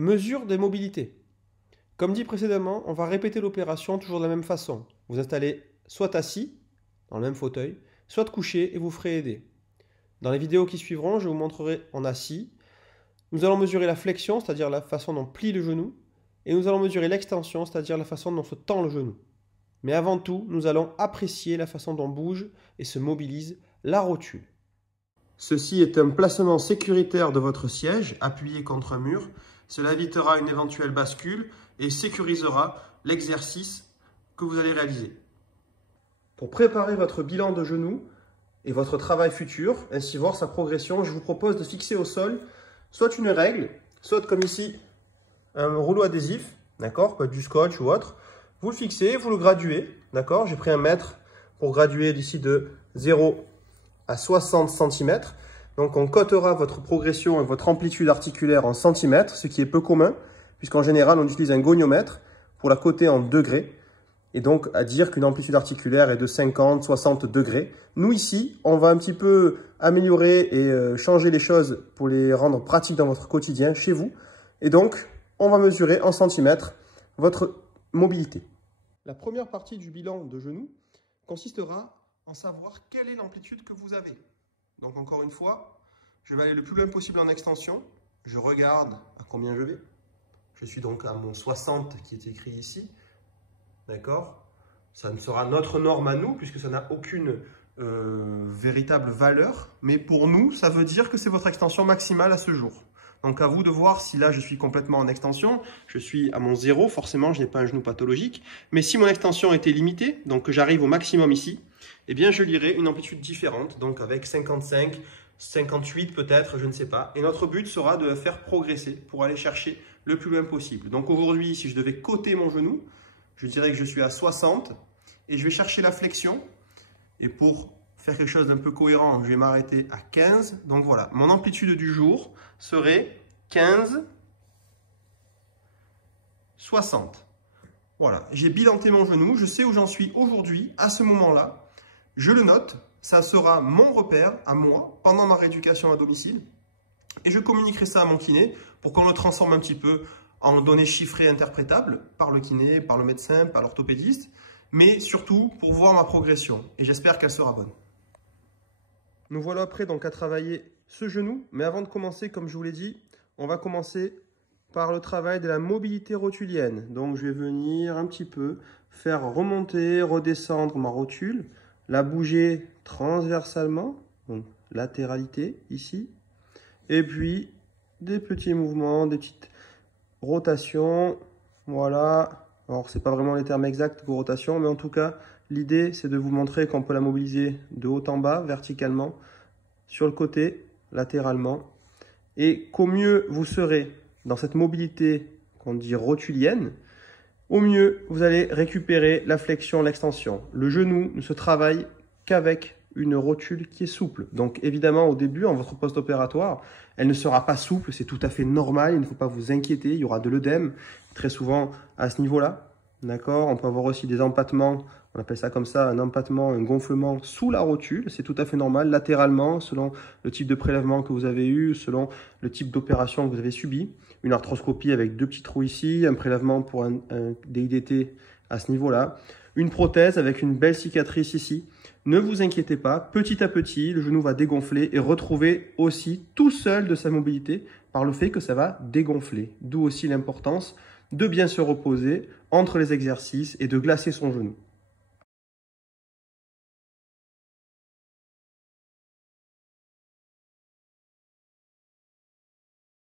Mesure des mobilités. Comme dit précédemment, on va répéter l'opération toujours de la même façon. Vous installez soit assis, dans le même fauteuil, soit couché et vous ferez aider. Dans les vidéos qui suivront, je vous montrerai en assis. Nous allons mesurer la flexion, c'est-à-dire la façon dont plie le genou, et nous allons mesurer l'extension, c'est-à-dire la façon dont se tend le genou. Mais avant tout, nous allons apprécier la façon dont bouge et se mobilise la rotule. Ceci est un placement sécuritaire de votre siège, appuyé contre un mur. Cela évitera une éventuelle bascule et sécurisera l'exercice que vous allez réaliser. Pour préparer votre bilan de genou et votre travail futur, ainsi voir sa progression, je vous propose de fixer au sol soit une règle, soit comme ici, un rouleau adhésif, d'accord, peut être du scotch ou autre. Vous le fixez, vous le graduez, d'accord. J'ai pris un mètre pour graduer d'ici de 0 à 60 cm. Donc on cotera votre progression et votre amplitude articulaire en centimètres, ce qui est peu commun, puisqu'en général on utilise un goniomètre pour la coter en degrés, et donc à dire qu'une amplitude articulaire est de 50, 60 degrés. Nous ici, on va un petit peu améliorer et changer les choses pour les rendre pratiques dans votre quotidien chez vous. Et donc, on va mesurer en centimètres votre mobilité. La première partie du bilan de genou consistera en savoir quelle est l'amplitude que vous avez. Donc encore une fois, je vais aller le plus loin possible en extension. Je regarde à combien je vais. Je suis donc à mon 60 qui est écrit ici. D'accord? Ça ne sera notre norme à nous puisque ça n'a aucune véritable valeur. Mais pour nous, ça veut dire que c'est votre extension maximale à ce jour. Donc à vous de voir si là je suis complètement en extension, je suis à mon 0, forcément je n'ai pas un genou pathologique. Mais si mon extension était limitée, donc que j'arrive au maximum ici, eh bien je lirai une amplitude différente, donc avec 55, 58 peut-être, je ne sais pas. Et notre but sera de la faire progresser pour aller chercher le plus loin possible. Donc aujourd'hui, si je devais coter mon genou, je dirais que je suis à 60 et je vais chercher la flexion. Et pour faire quelque chose d'un peu cohérent, je vais m'arrêter à 15. Donc voilà, mon amplitude du jour serait 15, 60. Voilà, j'ai bilanté mon genou, je sais où j'en suis aujourd'hui, à ce moment-là. Je le note, ça sera mon repère à moi pendant ma rééducation à domicile. Et je communiquerai ça à mon kiné pour qu'on le transforme un petit peu en données chiffrées interprétables par le kiné, par le médecin, par l'orthopédiste, mais surtout pour voir ma progression. Et j'espère qu'elle sera bonne. Nous voilà prêts donc à travailler ce genou, mais avant de commencer, comme je vous l'ai dit, on va commencer par le travail de la mobilité rotulienne. Donc je vais venir un petit peu faire remonter, redescendre ma rotule, la bouger transversalement, donc latéralité ici, et puis des petits mouvements, des petites rotations, voilà. Alors c'est pas vraiment les termes exacts de rotation, mais en tout cas, l'idée c'est de vous montrer qu'on peut la mobiliser de haut en bas, verticalement, sur le côté, latéralement, et qu'au mieux vous serez dans cette mobilité qu'on dit rotulienne, au mieux vous allez récupérer la flexion, l'extension. Le genou ne se travaille qu'avec une rotule qui est souple. Donc évidemment au début, en votre post-opératoire, elle ne sera pas souple, c'est tout à fait normal, il ne faut pas vous inquiéter, il y aura de l'œdème très souvent à ce niveau-là. D'accord? On peut avoir aussi des empattements, on appelle ça comme ça, un empattement, un gonflement sous la rotule, c'est tout à fait normal, latéralement, selon le type de prélèvement que vous avez eu, selon le type d'opération que vous avez subi. Une arthroscopie avec 2 petits trous ici, un prélèvement pour un DIDT à ce niveau-là, une prothèse avec une belle cicatrice ici. Ne vous inquiétez pas, petit à petit, le genou va dégonfler et retrouver aussi tout seul de sa mobilité par le fait que ça va dégonfler. D'où aussi l'importance de bien se reposer entre les exercices et de glacer son genou.